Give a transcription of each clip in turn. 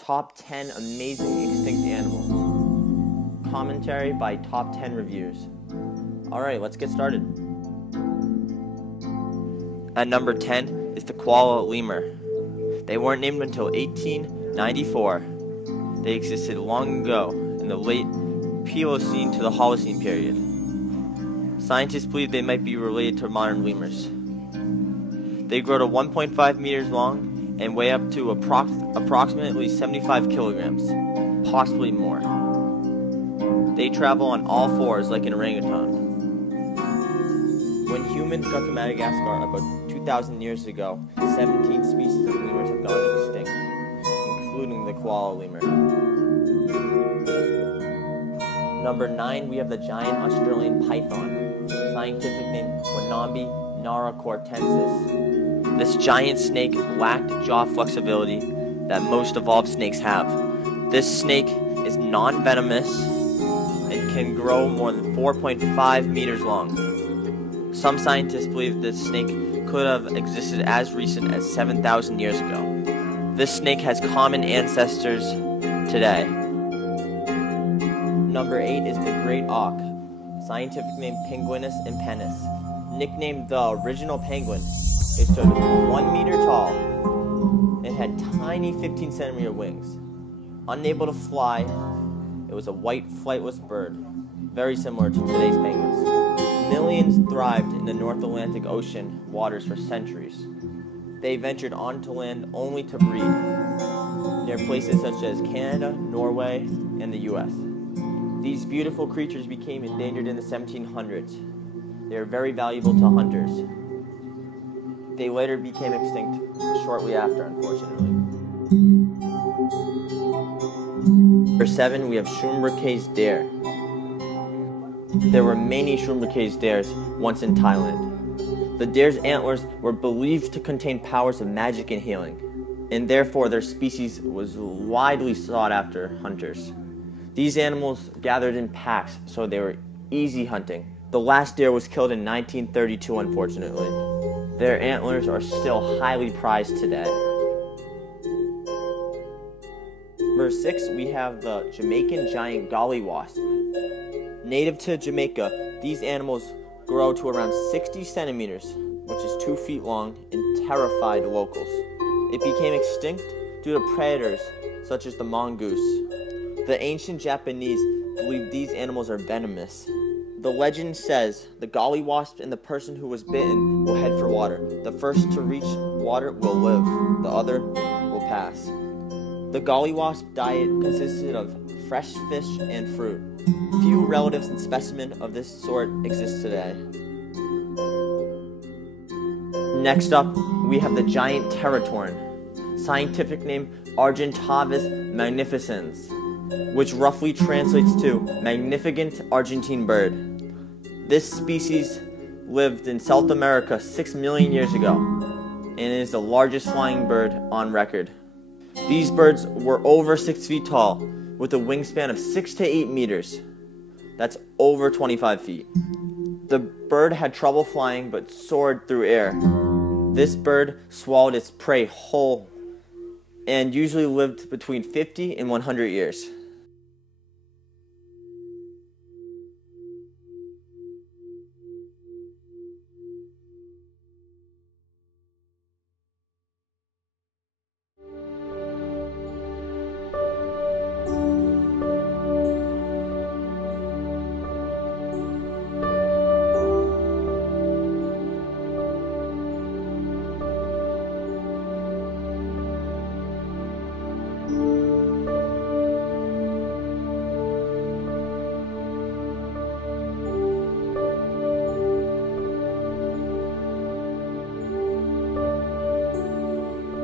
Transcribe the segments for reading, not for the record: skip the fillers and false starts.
Top 10 amazing extinct animals. Commentary by Top 10 Reviews. Alright, let's get started. At number 10 is the koala lemur. They weren't named until 1894. They existed long ago in the late Pliocene to the Holocene period. Scientists believe they might be related to modern lemurs. They grow to 1.5 meters long and weigh up to approximately 75 kilograms, possibly more. They travel on all fours like an orangutan. When humans got to Madagascar about 2,000 years ago, 17 species of lemurs have gone extinct, including the koala lemur. Number 9, we have the giant Australian python, scientific name Wanambi naracortensis. This giant snake lacked jaw flexibility that most evolved snakes have. This snake is non-venomous and can grow more than 4.5 meters long. Some scientists believe this snake could have existed as recent as 7,000 years ago. This snake has common ancestors today. Number 8 is the great auk, scientific name Penguinus impennis. Nicknamed the original penguin, it stood 1 meter tall and had tiny 15 centimeter wings. Unable to fly, it was a white flightless bird, very similar to today's penguins. Millions thrived in the North Atlantic Ocean waters for centuries. They ventured onto land only to breed near places such as Canada, Norway, and the US. These beautiful creatures became endangered in the 1700s. They are very valuable to hunters. They later became extinct shortly after, unfortunately. Number 7, we have Schumburgk's deer. There were many Schumburgk's deers once in Thailand. The deer's antlers were believed to contain powers of magic and healing, and therefore their species was widely sought after hunters. These animals gathered in packs, so they were easy hunting. The last deer was killed in 1932, unfortunately. Their antlers are still highly prized today. Number 6, we have the Jamaican giant gollywasp. Native to Jamaica, these animals grow to around 60 centimeters, which is 2 feet long, and terrified locals. It became extinct due to predators such as the mongoose. The ancient Japanese believed these animals are venomous. The legend says the gollywasp and the person who was bitten will head for water. The first to reach water will live, the other will pass. The gollywasp diet consisted of fresh fish and fruit. Few relatives and specimens of this sort exist today. Next up, we have the giant teratorn, scientific name Argentavis magnificens, which roughly translates to magnificent Argentine bird. This species lived in South America 6 million years ago and is the largest flying bird on record. These birds were over 6 feet tall with a wingspan of 6 to 8 meters. That's over 25 feet. The bird had trouble flying but soared through air. This bird swallowed its prey whole and usually lived between 50 and 100 years.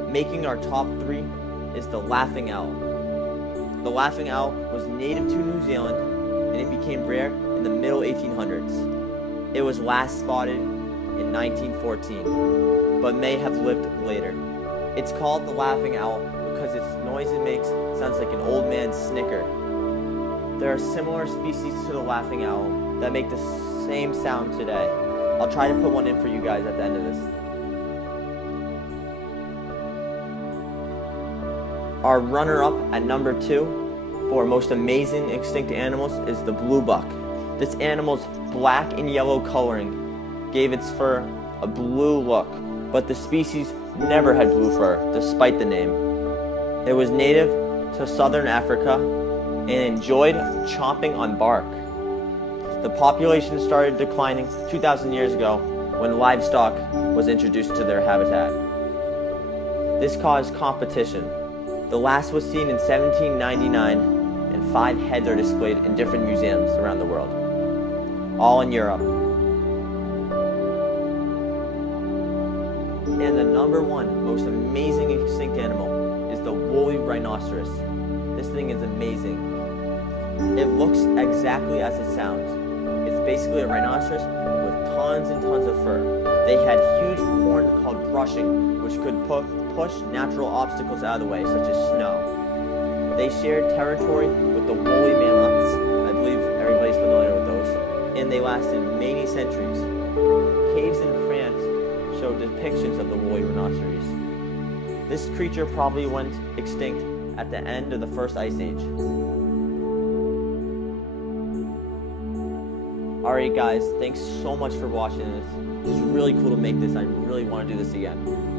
Making our top 3 is the laughing owl. The laughing owl was native to New Zealand and it became rare in the middle 1800s. It was last spotted in 1914, but may have lived later. It's called the laughing owl because its noise it makes sounds like an old man's snicker. There are similar species to the laughing owl that make the same sound today. I'll try to put one in for you guys at the end of this. Our runner-up at number 2 for most amazing extinct animals is the blue buck. This animal's black and yellow coloring gave its fur a blue look, but the species never had blue fur, despite the name. It was native to southern Africa and enjoyed chomping on bark. The population started declining 2,000 years ago when livestock was introduced to their habitat. This caused competition. The last was seen in 1799, and 5 heads are displayed in different museums around the world, all in Europe. And the number 1 most amazing extinct animal is the woolly rhinoceros. This thing is amazing. It looks exactly as it sounds. It's basically a rhinoceros with tons and tons of fur. They had huge horns called brushing, which could push natural obstacles out of the way, such as snow. They shared territory with the woolly mammoths. I believe everybody's familiar with those. And they lasted many centuries. Caves in France show depictions of the woolly rhinoceros. This creature probably went extinct at the end of the first ice age. Alright guys, thanks so much for watching this. It was really cool to make this. I really want to do this again.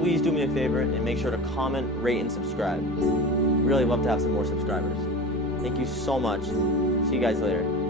Please do me a favor and make sure to comment, rate, and subscribe. Really love to have some more subscribers. Thank you so much. See you guys later.